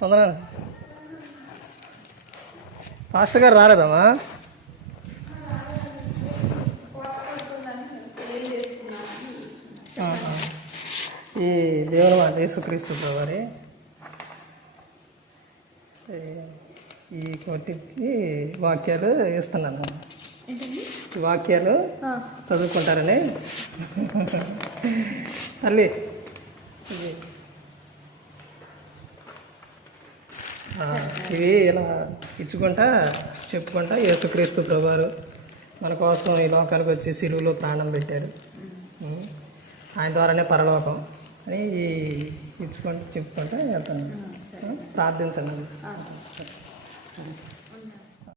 తొందర పాస్టర్ గారు రాలేదమ్మా? ఈ దేవుని మాట యేసుక్రీస్తు ప్రభువారి ఈ కొట్టించి వాక్యాలు వేస్తున్నాను. వాక్యాలు చదువుకుంటారని తల్లి ఇవి ఇలా ఇచ్చుకుంటా చెప్పుకుంటా యేసుక్రీస్తు ప్రభువారు మన కోసం ఈ లోకానికి వచ్చి సిలువలో ప్రాణం పెట్టారు, ఆయన ద్వారానే పరలోకం అని ఇచ్చుకుంటూ చెప్పుకుంటా వెళ్తాను. ప్రార్థించండి.